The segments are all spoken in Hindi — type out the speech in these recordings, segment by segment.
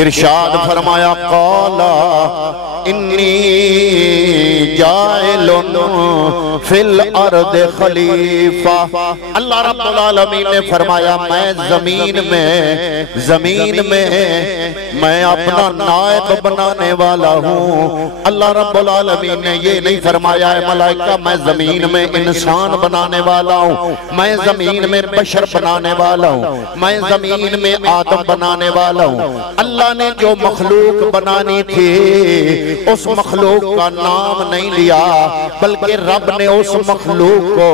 इरशाद फरमाया क़ाला इन्नी जाइलुन फिल अर्द खलीफा। अल्लाह रब्बुल आलमीन ने फरमाया मैं जमीन में मैं अपना नायब बनाने वाला हूँ। अल्लाह रब्बुल आलमीन ने ये नहीं फरमाया है मलाइका मैं जमीन में इंसान बनाने वाला हूँ, मैं जमीन में बशर बनाने वाला हूँ, मैं जमीन में आदम बनाने वाला हूँ। अल्लाह ने जो मखलूक बनानी थी उस मखलूक का नाम नहीं लिया, बल्कि रब ने उस मखलूक को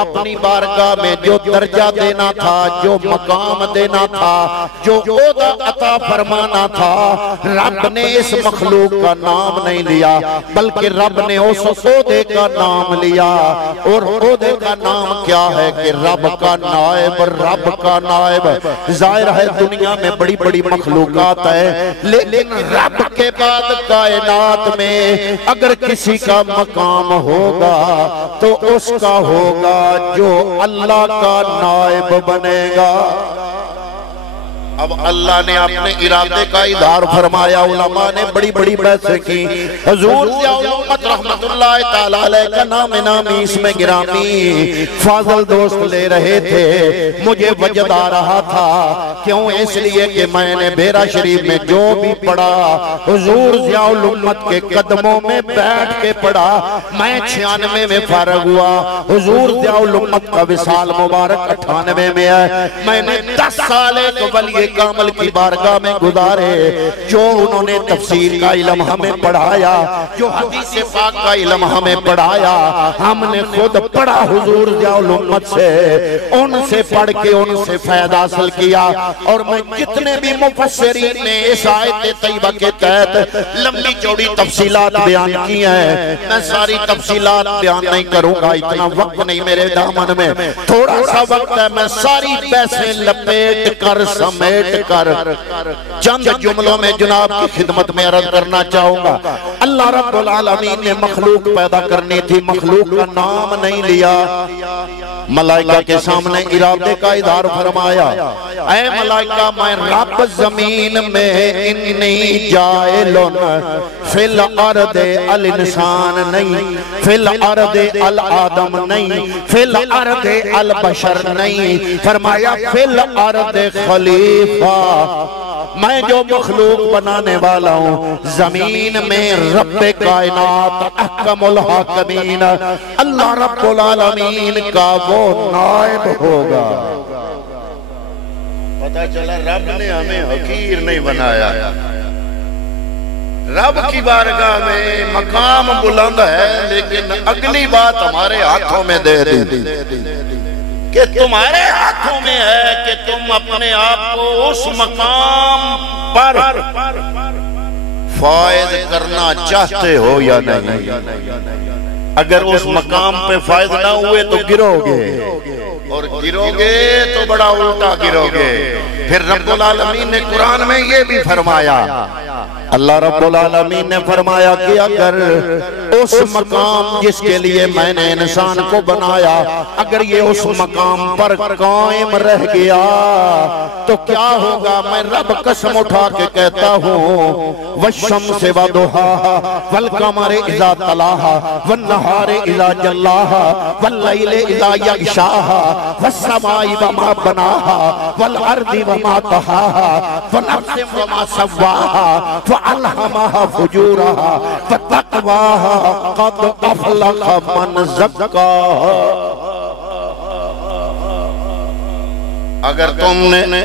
अपनी बारगाह में जो दर्जा देना था, जो मकाम देना था, जो ओहदा अता फरमाना था, रब ने इस मखलूक का नाम नहीं लिया, बल्कि रब ने उस ओहदे का नाम लिया। और ओहदे का नाम क्या है कि रब का नायब, रब का नायब। जाहिर है दुनिया में बड़ी बड़ी मखलूकात है, लेकिन रब के बाद कायनात में अगर किसी का मकाम होगा तो उसका होगा जो अल्लाह का नायब बनेगा। अब अल्लाह ने अपने इरादे का इज़हार फरमाया। उलमा ने बड़ी बड़ी बहसें की। हुजूर रहमतुल्लाह तआला अलैह का नाम नामी इसमें गिरामी फाजल दोस्त ले रहे थे। मुझे वजद आ रहा था, क्यों? इसलिए कि मैंने बेरा शरीफ में जो भी पढ़ा हुजूर ज़ियाउल उम्मत के कदमों में बैठ के पढ़ा। मैं 96 में फारग हुआ, हुजूर ज़ियाउल उम्मत का विसाल मुबारक 98 में है। मैंने 10 साल एक वली कामल की बारगाह में गुजारे। जो उन्होंने तफसीर का इल्म हमें पढ़ाया, जो हदीस पाक का इल्म हमें पढ़ाया, हमने खुद पढ़ा हुजूर ज़ियाउल उम्मत से, उनसे पढ़ के उनसे फायदा हासिल किया। और मैं जितने भी मुफस्सिरीन ने इस आयत तैयबा के तहत लंबी चौड़ी तफसीलात बयान की हैं, मैं सारी तफसीलात बयान नहीं करूंगा, इतना वक्त नहीं मेरे दामन में, थोड़ा सा वक्त है। मैं सारी पैसे लपेट कर समेट कर चंद जुमलों में जनाब की खिदमत में अर्ज करना चाहूंगा। अल्लाह रब्बुल आलमीन ने मखलूक पैदा करनी थी, मखलूक का नाम नहीं लिया। मलाइका के सामने इरादे का इज़हार फरमाया, ऐ मलाइका मैं रब जमीन में इन्नी जाइलुन फिल अर्द अल इंसान नहीं, फिल अर्द अल आदम नहीं, फिल अर्द अल बशर नहीं, फरमाया फिल अर्द खलीफा। मैं जो मखलूक बनाने वाला हूँ जमीन में रब्बे कायनात अहकमुल हाकिमीन अल्लाह रब्बुल आलमीन का वो नायब होगा। पता चला रब ने हमें हकीर नहीं बनाया। रब की बारगाह में मकाम बुलंद है, लेकिन अगली बात हमारे हाथों में दे दी कि तुम्हारे हाथों में है कि तुम अपने आप को उस मकाम पर फायद करना चाहते हो या नहीं। अगर उस मकाम पे फायद ना हुए तो गिरोगे, और गिरोगे तो बड़ा उल्टा गिरोगे। फिर रब्बुल आलमीन ने कुरान में ये भी फरमाया, अल्लाह रब्बुल आलमीन ने फरमाया कि अगर उस मकाम जिसके लिए मैंने इंसान को बनाया, अगर ये उस मकाम पर कायम रह गया तो क्या होगा। मैं रब कसम उठा के कहता हूँ, वश्शम्स व दुहाहा वल कमर इज़ा तलाहा वन नहार इज़ा जल्लाहा वल लैल इज़ा यग़शाहा वस्समाई वमा बनाहा वल अर्दि वमा तहाहा व नफ्सिन वमा सव्वाहा अल्हमाहा फुजूरहा व तक़वाहा क़द अफ़लह मन ज़क्काहा। अगर तुमने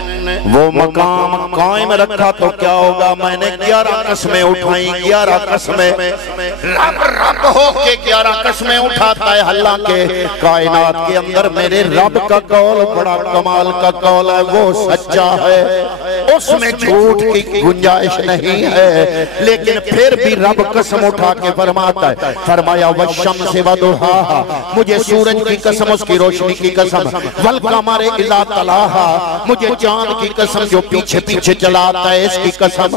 वो मकाम कायम रखा तो क्या होगा। मैंने 11 कस्में उठाई, 11 कस्में रब रब हो के 11 कस्में उठाता है। हालांकि कायनात के अंदर मेरे रब का कौल बड़ा कमाल का कौल है, वो सच्चा है, उसमें झूठ की गुंजाइश नहीं है। लेकिन फिर भी रब कसम उठा के फरमाता है, फरमाया वश्शम्स व दुहाहा, मुझे सूरज की कसम, उसकी रोशनी की कसम, वल कमर इज़ा तलाहा, जल्लाहा, मुझे चांद की कसम जो पीछे पीछे चलाता है इसकी कसम,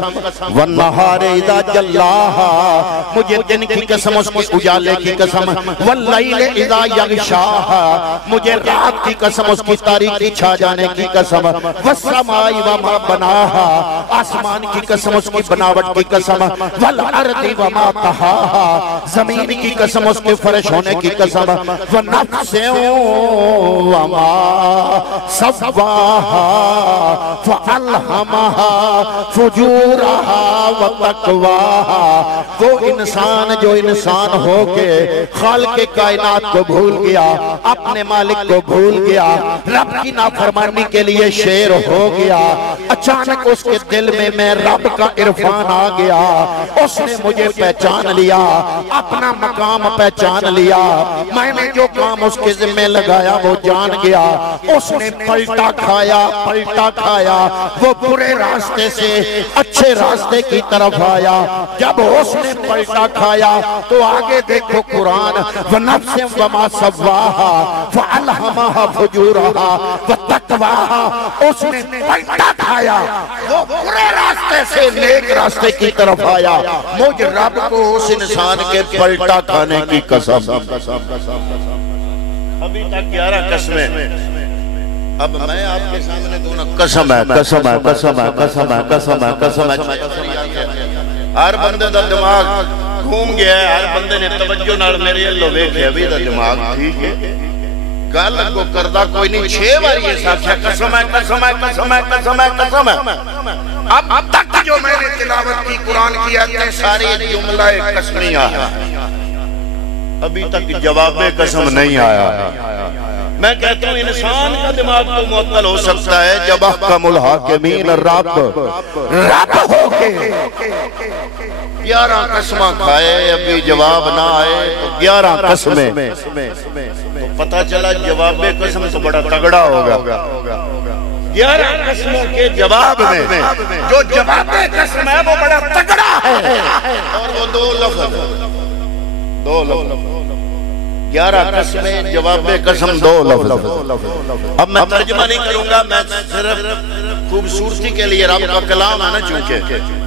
वन्नहारे इज़ा जल्लाहा, मुझे दिन की कसम उसके उजाले की कसम, वल्लैल इज़ा यग़शाहा, मुझे रात की कसम उसकी तारीकी छा जाने की कसम, वस्समाई वमा बनाहा, आसमान की कसम उसकी बनावट की कसम, वल अर्दी वमा तहाहा, जमीन की कसम उसके फर्श होने की कसम, वन्नफ्सिन वमा सव्वाहा फअल्हमहा फुजूरहा व तक़वाहा। वो इंसान जो इंसान होके खालिक़े कायनात को भूल गया, अपने मालिक को भूल गया, रब की नाफरमानी के लिए शेर हो गया, अचानक उसके दिल में मैं रब का इरफान आ गया, उसने मुझे पहचान लिया, अपना मकाम पहचान लिया, मैंने जो काम उसके जिम्मे लगाया वो जान गया, उसने पलटा खाया, वो बुरे रास्ते से अच्छे रास्ते की तरफ आया। जब उसने पलटा खाया तो आगे देखो कुरान, वनफ्सिन वमा सव्वाहा फअल्हमहा फुजूरहा व तक़वाहा, उसने पलटा खाया, वो बुरे रास्ते से नेक रास्ते की तरफ आया। मुझ रब को उस इंसान के पलटा खाने की कसम। अभी तक 11 कस्में, अब मैं आपके सामने दूंगा कसम है, कसम है, कसम है, कसम है, कसम है, कसम है। हर बंदे का दिमाग घूम गया है, हर बंदे ने तवज्जो नाल मेरे अल्लो वेख्या भी दिमाग ठीक है, गल को करदा कोई नहीं। 6 बार ये साख्या कसम है, कसम है, कसम है, कसम है, कसम है। अब तक जो मैंने तिलावत की कुरान की आयतें सारी जुमला कसमिया है, अभी तक जवाब कसम नहीं आया। मैं कहता हूँ इंसान का दिमाग तो मुअत्तल हो सकता है जब अहकमुल हाकिमीन रब होके 11 कसमां खाए, अभी जवाब ना आए तो 11 कसमें, तो पता चला जवाब कसम तो बड़ा तगड़ा होगा। 11 कसमों के जवाब में जो जवाब कसम है वो बड़ा तगड़ा है, और वो 2 लफ्ज़ 11 कसमें जवाब कसम 2 लफ्ज़। अब मैं तर्जुमा नहीं करूंगा, मैं सिर्फ खूबसूरती के लिए रब का कलाम है ना, चूंकि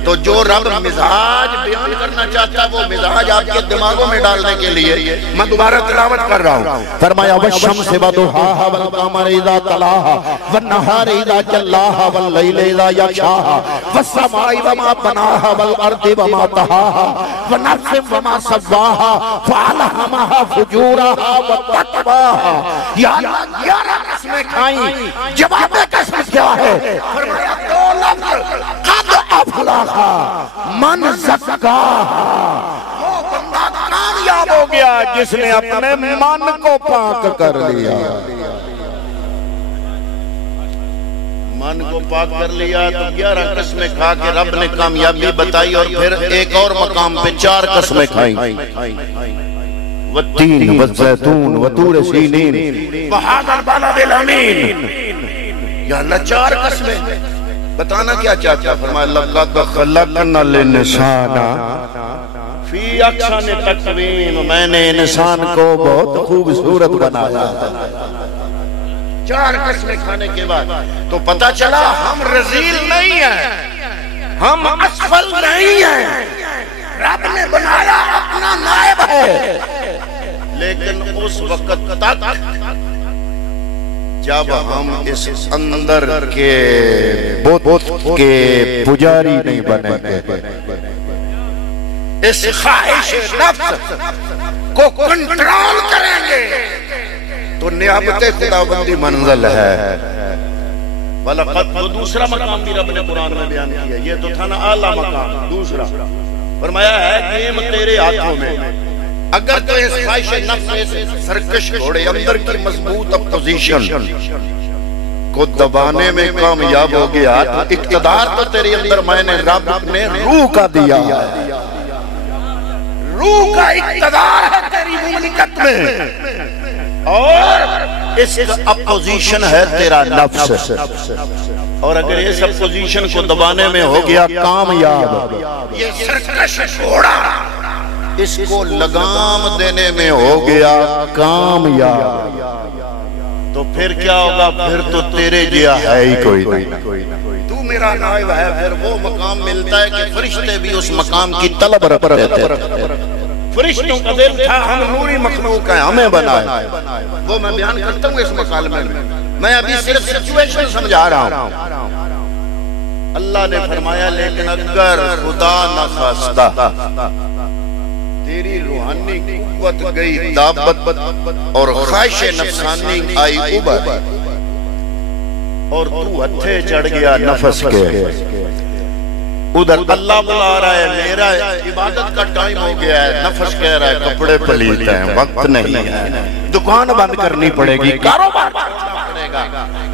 तो जो रब मिजाज बयान करना चाहता है वो मिजाज आपके दिमागों में डालने के लिए मैं दोबारा तिलावत कर रहा हूँ। फरमाया वश्शम्सि वदुहाहा वल क़मरि इज़ा तलाहा वन नहारि इज़ा जल्लाहा वल लैलि इज़ा यग़शाहा वस्समाई वमा बनाहा वल अर्दि वमा तहाहा व नफ्सिन वमा सव्वाहा फअल्हमहा फुजूरहा व तक़वाहा। या अल्लाह 11 कसमें खाई, जवाब कसम क्या है? फरमाया 2 लफ्ज़, क़द अफ़लहा मन ज़क्काहा, वो बंदा कामयाब हो गया जिसने अपने मन को पाक कर लिया। मन को पाक कर लिया तो 11 कसमें खा के रब ने कामयाबी बताई, और फिर एक और मकाम पे 4 कसमें खाई, वत्तीन वज़ैतून वतूर सीनीन वहाज़ल बलदिल अमीन। या अल्लाह 4 कसमें बताना क्या चाहता? फरमाया लक़द ख़लक़नल इंसाना फी अहसनि तक़वीम, मैंने इंसान को बहुत खूबसूरत बनाया। 4 कसमें खाने के बाद तो पता चला हम रज़ील नहीं हैं, हम असफल नहीं हैं, रब ने बनाया अपना नायब है। लेकिन उस वक्त तक जब हम इस अंदर के बुत के पुजारी नहीं बनेंगे, इस ख्वाहिश नफ्स को कंट्रोल करेंगे, तो नियामत खुदाबंदी मंजिल है। वलक़द, वो दूसरा मकाम भी रब ने कुरान में बयान किया, ये तो था ना आला मकाम। दूसरा फरमाया है गेम तेरे हाथों में, अगर तो इस ख्वाहिश नफ्स सरकश घोड़े अंदर की मजबूत अपोजिशन को दबाने में कामयाब हो गया, तो इक़्तिदार तो तेरे अंदर मैंने रब ने रूह का दिया, रूह का इक़्तिदार है तेरी मुमलिकत में, और इस अपोजिशन है तेरा नफ्स। और अगर इस अपोजिशन को दबाने में हो गया कामयाब, ये सरकश घोड़ा इसको लगाम देने में हो गया कामयाब। तो फिर क्या होगा? फिर तो तेरे जिया है ही कोई नहीं, तू मेरा नायब है। फिर वो मकाम मिलता है कि फरिश्ते भी उस मकाम की तलब रखते थे। फरिश्तों का दिल था हम नूरी मखलूक है, हमें बनाए। वो मैं बयान करता हूँ इस मकालमे में, मैं अभी सिर्फ सिचुएशन समझा रहा हूँ। अल्लाह ने फरमाया लेकिन अगर खुदा न खास्ता तेरी रूहानी कुव्वत गई दाबत और ख्वाहिश नफसानी आई उबर और तू हत्थे चढ़ गया नफस के, उधर अल्लाह बुला रहा है मेरा इबादत का टाइम हो गया है, नफस कह रहा है कपड़े पलीत हैं, वक्त नहीं है, दुकान बंद करनी पड़ेगी, कारोबार पड़ेगा।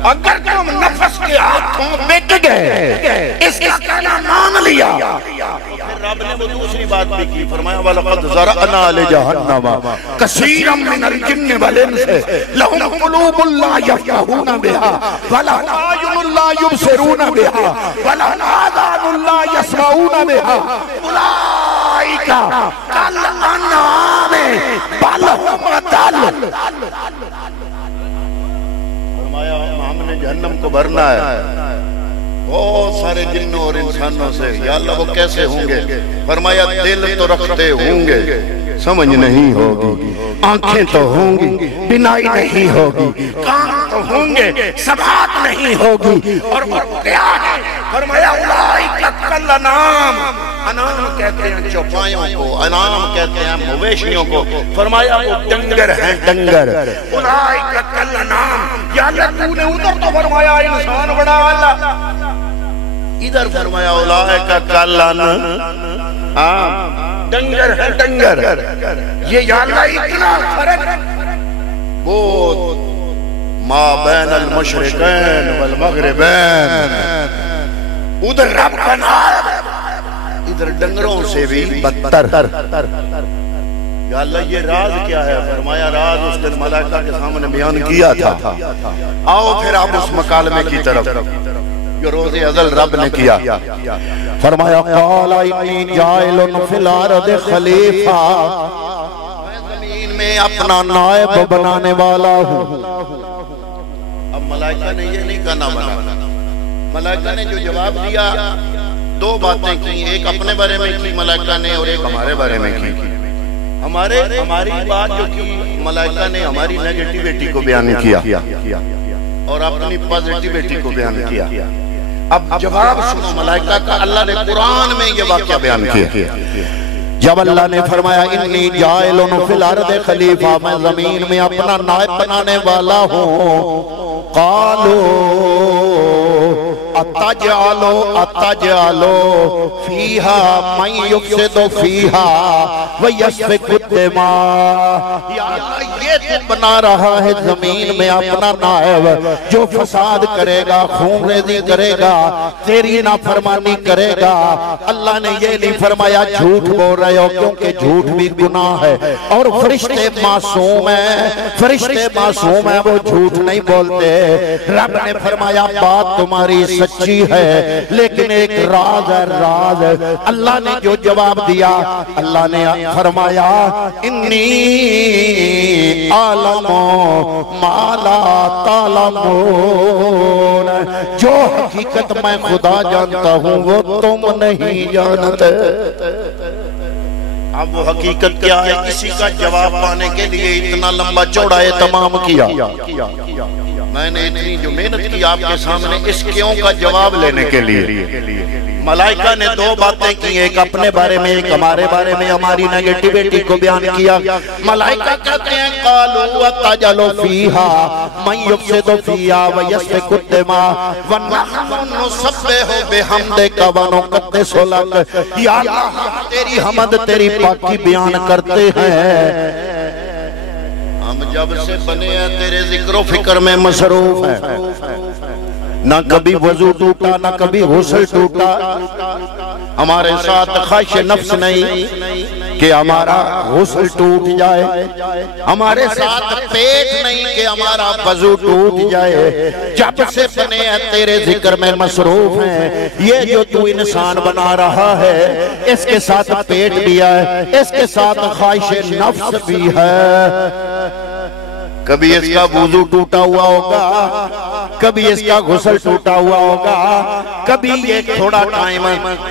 अगर तुम नफस के हाथों बिक गए, इसका कहना मान लिया, फिर रब ने वो दूसरी बात भी की, फरमाया वलक़द ज़रअना लिजहन्नम कसीरम मिनल जिन्न वल इंस लहुम क़ुलूबुन ला यफ़क़हूना बिहा वलहुम आयुनुन ला युबसिरूना बिहा वलहुम आज़ानुन ला यस्मऊना बिहा उलाइका कल अनआम बल हुम अदल। फरमाया हमने जहन्नम को भरना है बहुत सारे जिन्नों और इंसानों से। या अल्लाह वो कैसे होंगे? फरमाया दिल तो रखते होंगे, समझ नहीं होगी, आंखें तो होंगी, बिनाई नहीं होगी, कान तो होंगे, सबात नहीं होगी, और वो क्या है? फरमाया उलाइका कल अनाम, अनाम कहते हैं चौपायों को, अनाम कहते हैं मवेशियों को, फरमाया वो डंगर हैं, डंगर। उलाइका कल अनाम, या अल्लाह तूने उधर तो फरमाया इंसान बड़ा वाला, इधर फरमाया उलाइका कल अनाम, डंगर है डंगर। ये या अल्लाह इतना फर्क, वो मा बैनल मशरिकैन वल मगरिबैन, उधर रब का नाम, इधर डंगरों से भी बदतर। या अल्लाह ये राज क्या है? फरमाया राज उस दिन मलाइका के सामने बयान किया था। आओ फिर आप उस मकालमे की तरफ जो रोज़े अज़ल रब ने किया। फरमाया क़ाला इन्नी जाइलुन फिल अर्दि खलीफा, मैं ज़मीन में अपना नायब बनाने वाला हूँ। अब मलाइका ने ये नहीं कहना बना, मलाइका ने जो जवाब दिया दो बातें की, एक अपने बारे में की मलाइका ने और एक हमारे बारे में की। हमारी बात जो की मलाइका ने हमारी नेगेटिविटी को बयान किया और अपनी पॉजिटिविटी को बयान किया। अब जवाब सुनो मलाइका का, अल्लाह ने कुरान में ये वाक़या बयान किया। जब अल्लाह ने फरमाया इन्नी जाइलुन फिल अर्दि खलीफा, मैं जमीन में अपना नायब बनाने वाला हूँ। क़ालू अतजअलु फीहा मन युफ़सिदु फीहा व यस्फिकु दिमा, या अल्लाह ये तो बना रहा है जमीन में अपना नायब जो फसाद करेगा, खूनरेज़ी करेगा, तेरी नाफरमानी करेगा। अल्लाह ने ये नहीं फरमाया झूठ बोल रहे हो, क्योंकि झूठ भी गुनाह है और फरिश्ते मासूम हैं, फरिश्ते मासूम हैं, वो झूठ नहीं बोलते। रब ने फरमाया बात तुम्हारी सच्ची है, लेकिन एक राज है, राज। अल्लाह ने जो जवाब दिया, अल्लाह ने फरमाया इन्नी आलमो माला तालमून, जो हकीकत मैं खुदा जानता हूँ वो तुम नहीं जानते। अब वो हकीकत क्या है? इसी का जवाब पाने के लिए इतना लंबा चौड़ा तमाम किया। मैंने इतनी जो मेहनत की आपके सामने इस क्यों का जवाब लेने के लिए। मलाइका ने दो बातें की, एक अपने बारे में, एक हमारे बारे में, हमारी नेगेटिविटी को बयान किया। मलाइका कहते हैं क़ालू अतजअलु फीहा मन युफ़सिदु फीहा व यस्फिकु दिमा व नहनु नुसब्बिहु बिहम्दिका व नुक़द्दिसु लक, या अल्लाह तेरी हमद तेरी पाकी बयान करते हैं। हम जब से बने हैं तेरे जिक्र फिक्र में मसरूफ है, ना कभी वजू टूटा, ना कभी हुस्न टूटा। हमारे साथ ख्वाहिश नफ्स नहीं कि हमारा हुस्न टूट जाए, हमारे साथ पेट नहीं कि हमारा वजू टूट जाए। जब से बने हैं तेरे जिक्र में मसरूफ हैं। ये जो तू इंसान बना रहा है, इसके साथ पेट भी है, इसके साथ ख्वाहिश नफ्स भी है। कभी इसका वुजू टूटा हुआ होगा, कभी इसका गुस्ल टूटा हुआ होगा, कभी ये थोड़ा टाइम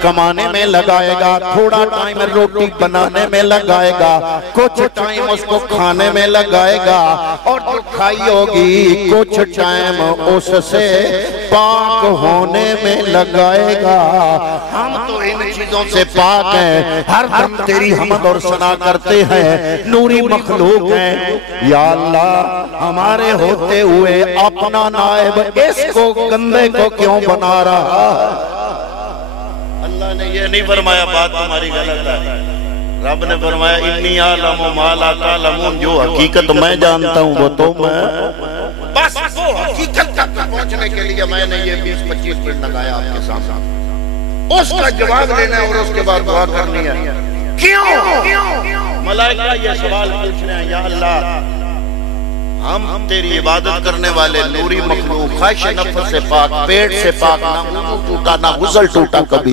कमाने में लगाएगा, थोड़ा टाइम रोटी बनाने में लगाएगा, कुछ टाइम उसको खाने में लगाएगा, और जो खाई होगी कुछ टाइम उससे पाक होने में लगाएगा। हम तो इन चीजों से पाक हैं, हर दम तेरी हमद और सना करते हैं, नूरी मखलूक हैं। या अल्लाह, हमारे होते हुए अपना नायब इसको गंदे को क्यों बना रहा? अल्लाह ने ये नहीं फरमाया बात तुम्हारी गलत है, रब ने फरमाया इन्नी आलमु मा ला तालमून, जो हकीकत मैं जानता हूँ वो तो मैं, बस वो हकीकत तक पहुंचने के लिए मैंने ये 20-25 मिनट लगाया आपके सामने, उसका जवाब लेना है और उसके बाद दुआ करनी है। क्यों मलाइका ये सवाल पूछने हैं, या अल्लाह हम तेरी इबादत करने वाले नूरी मखलूक, ख्वाहिश नफ्स से पाक, पेट से पाक, ना वुज़ू टूटा ना गुस्ल टूटा कभी,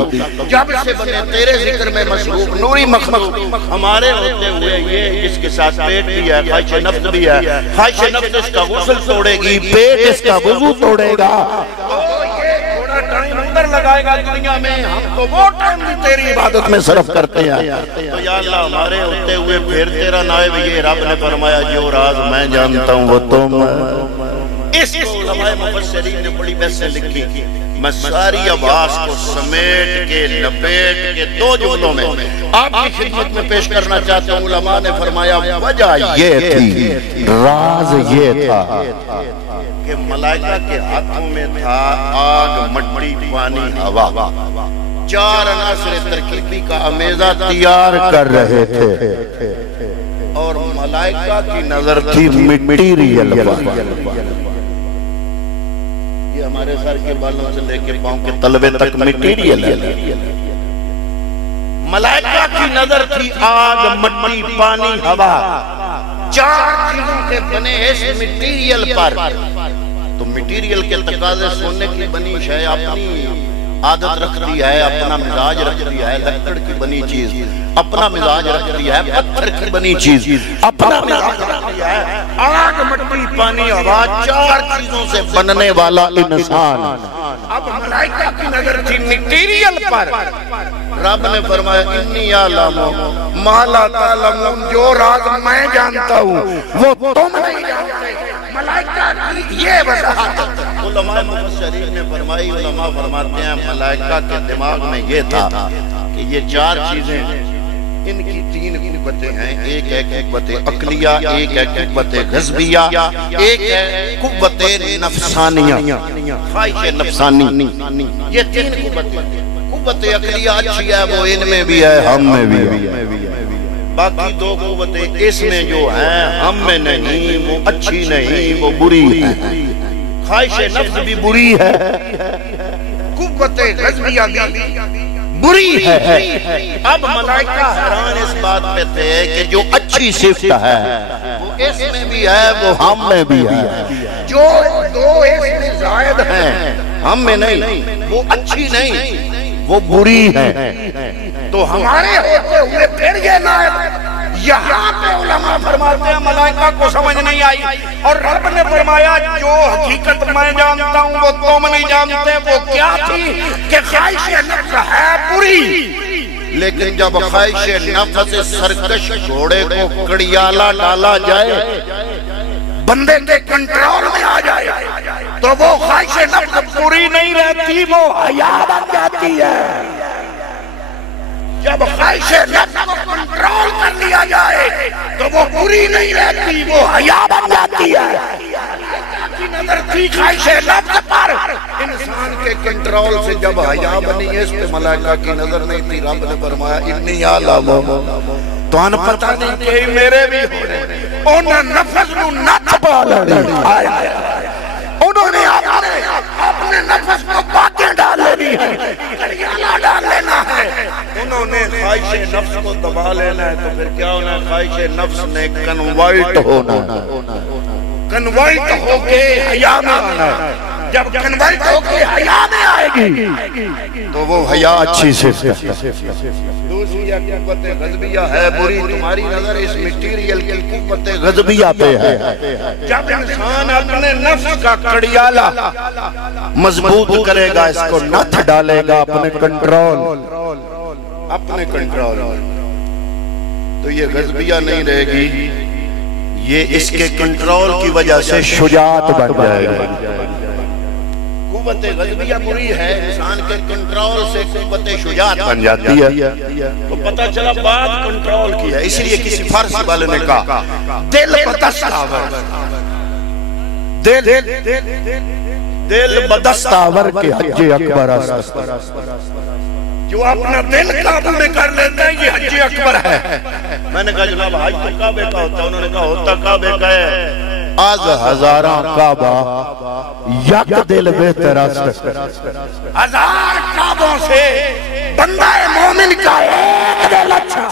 जब से बने तेरे जिक्र में मसरूफ नूरी मखलूक, हमारे होते हुए ये जिसके साथ पेट भी है, ख्वाहिश नफ्स भी है, ख्वाहिश नफ्स इसका गुस्ल तोड़ेगी, पेट इसका वुज़ू तोड़ेगा, टाइम अंदर लगाएगा दुनिया में, हम तो वो टाइम भी तेरी इबादत में सर्फ करते हैं। तो या अल्लाह, हमारे होते हुए फिर तेरा नायब ये रब ने फरमाया जो राज मैं जानता हूँ वो तो मैं। इस उलमाए मुफस्सिरीन ने बड़ी बहस लिखी, मैं सारी आवाज को समेट के लपेट के 2 जुमलों में आपकी खिदमत में पेश करना चाहता हूँ। उलमा ने फरमाया वजह ये थी, राज ये था कि मलाइका के हाथों में था आग, मट्टी, पानी, हवा, 4 अनासर तरकीबी का अमेज़ा तैयार कर रहे थे, और मलाइका की नजर थी मटीरियल पर। ये हमारे सर के बालों से लेके पांव के तलवे तक मटीरियल है। मलाइका की नजर थी आग, मट्टी, पानी, हवा, 4 चीजों के बने इस मटीरियल पर। तो मटीरियल के तकाजे सोने की बनी शय अपनी आदत रखती है, अपना मिजाज रखती है, लकड़ की बनी चीज अपना मिजाज रखती है, पत्थर की बनी चीज अपना मिजाज रखती है, आग, मट्टी, पानी, हवा, 4 चीजों से बनने वाला इंसान। अब मलाइका की नजर थी मटीरियल पर। रब ने फरमाया इन्नी आलमु मा ला तालमून, जो राज मैं जानता हूँ वो तुम नहीं जानते। मलाइका की ये वजाहत उलमा मुफस्सिरीन ने फरमाई, उलमा फरमाते हैं मलाइका के दिमाग में ये था कि ये 4 चीजें, इनकी 3 कुव्वतें हैं, एक है कुव्वत अक्लिया, एक है कुव्वत गज़बिया, एक है कुव्वत नफसानिया, ख्वाहिश नफसानी। ये 3 कुव्वतें, कुव्वत अक्लिया अच्छी है, वो इनमें भी है, हम में भी है। बाकी 2 कुव्वतें इसमें जो है हम में नहीं, वो अच्छी नहीं, वो बुरी है। ख्वाहिश नफ्स भी बुरी है, कुव्वत गज़बिया भी बुरी है। अब मलाइका हैरान इस बात पे थे कि जो अच्छी सिफ्त है वो इसमें भी है, वो हम में भी है, जो 2 इसमें जायद हैं हम में नहीं, वो अच्छी नहीं, वो बुरी है। तो हमारे होते हुए फिर ये नायब, यहाँ पे उलमा फरमाते हैं मलाइका को समझ नहीं आई, और रब ने फरमाया जो हकीकत मैं जानता हूँ वो तुम नहीं जानते। वो क्या थी कि ख्वाहिश नफ्स है बुरी, लेकिन जब ख्वाहिश नफ्स से सरकश घोड़े को कड़ियाला डाला जाए, बंदे के कंट्रोल में आ जाए, तो वो ख्वाहिश नफ्स बुरी नहीं रहती, वो हया बन जाती है। जब ख्वाहिश नफ्स को कंट्रोल कर लिया जाए तो वो बुरी नहीं रहती, वो हया बन जाती है। की नजर थी ख्वाहिश नफ्स पर, इंसान के कंट्रोल से जब हया बनी है, इस पे मलाइका की नजर नहीं थी। रब ने फरमाया इन्नी आलमु, तो अन पता नहीं कि मेरे भी उन्होंने नफ्स नू नच पा लेनी, उन्होंने अपने नफ्स को बातें डाल लेनी है, कड़ियाला डाल लेना है, उन्होंने ख्वाहिश नफ्स को दबा लेना है। तो फिर क्या होना, ख्वाहिश नफ्स ने कन्वर्ट होना, कन्वर्ट होके हया में आना। जब कन्वर्ट होकर हया में आएगी तो वो हया अच्छी से। दूसरी कुव्वत गज़बिया है बुरी, तुम्हारी नजर इस मटीरियल की कुव्वत गज़बिया पे है। जब इंसान अपने नफ्स का कड़ियाला मजबूत करेगा, इसको नथ डालेगा अपने कंट्रोल तो ये गज़बिया नहीं रहेगी, ये इसके कंट्रोल की वजह से शुजात बन जाएगा। कुव्वत गज़बिया बुरी है, इंसान के कंट्रोल से कुव्वत शुजात बन जाती है। तो पता चला बात कंट्रोल की है। इसलिए किसी फारसी वाले ने कहा दिल बदस्तावर, दिल बदस्तावर के हज्जे अकबर, जो अपना दिल काबू में कर लेते हैं ये हज्जे अकबर है। मैंने कहा जनाब हज तो काबे का होता है? उन्होंने कहा होता काबे का है। आज हजारा काबा यक दिल बेहतर, हजार काबों से बंदा मोमिन का एक दिल अच्छा,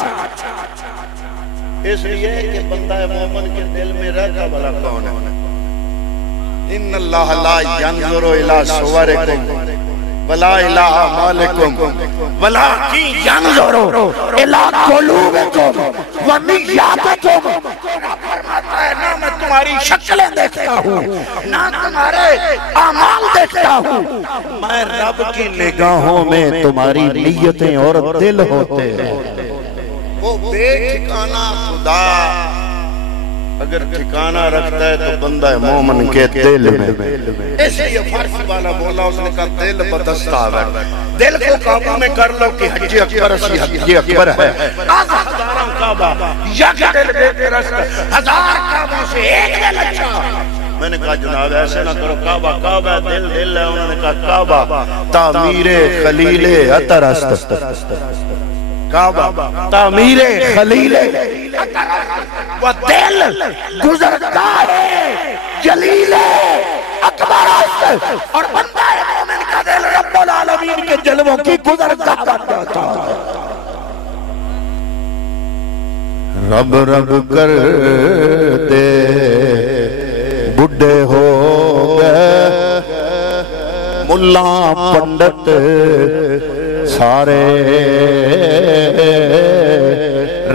इसलिए कि बंदा मोमिन के दिल में रहता भला कौन है? इन्नल्लाह ला यंजुरु इला सुवरिकुम वला इला अमालिकुम वलाकिन यंजुरु इला कुलूबिकुम व निय्यातिकुम। फरमाता है ना मैं तुम्हारी शक्लें देखता हूँ ना तुम्हारे अमाल देखता हूँ, मैं रब की निगाहों में तुम्हारी नियतें और दिल होते हैं। वो बेठिकाना खुदा अगर ठिकाना रखता है तो बंदा है मोमिन के दिल में। इसलिए फारसी वाला बोला, उसने कहा दिल बदस्तावर, दिल को काबू में कर लो कि हज्जे अकबर ये अकबर है। हजारों काबा यक दिल बेहतर, हजार काबों से एक दिल अच्छा। मैंने कहा जनाब ऐसे ना करो, काबा काबा दिल दिल है। उन्होंने कहा काबा तामीरे खलीले अतरस्त, काबा तामीरे खलीले वो दिल गुज़रगाह जलील अकबर, और बंदा मोमिन का दिल रब्बुल आलमीन के जलवों की गुज़रगाह बन जाता है। रब रब कर दे बुढ़े हो गए मुल्ला पंडित सारे,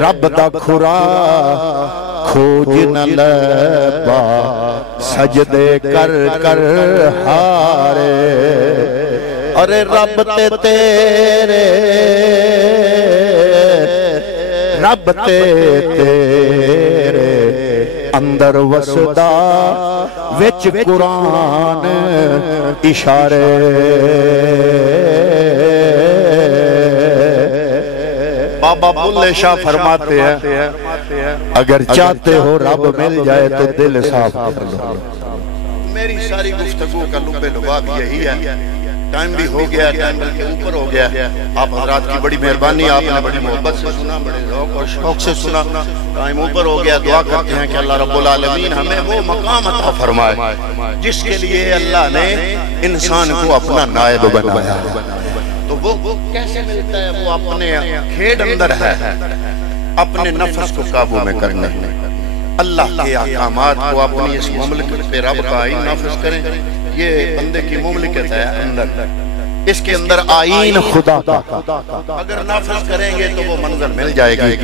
रब दा खुरा खोज न लबा सजदे कर कर हारे। अरे रब ते तेरे, रब ते तेरे अंदर वसदा विच कुरान इशारे। बाबा बुल्ले शाह फरमाते हैं अगर चाहते हो रब मिल जाए तो दिल साफ कर लो। मेरी सारी गुफ्तगू का लुब्बे लुबाब यही है। टाइम भी हो गया, टाइम के ऊपर हो गया। आप हजरात की बड़ी मेहरबानी, आपने बड़ी मोहब्बत से सुना, बड़े ज़ौक़ और शौक़ से सुना। टाइम ऊपर हो गया, दुआ करते हैं कि अल्लाह रब्बुल आलमीन हमें वो मकाम अता फरमाए जिसके लिए अल्लाह ने इंसान को अपना नायब बनाया। तो वो कैसे मिलता है? वो अपने खेड अंदर है, अपने नफ्स को काबू में करने, अल्लाह के अहकामात को अपनी इस मुमलिकत पे रब का आईन नाफिज करें। ये बंदे की मुमलिकत है अंदर, इसके अंदर आईन खुदा का अगर नाफिज करेंगे तो वो मंजर मिल जाएगी।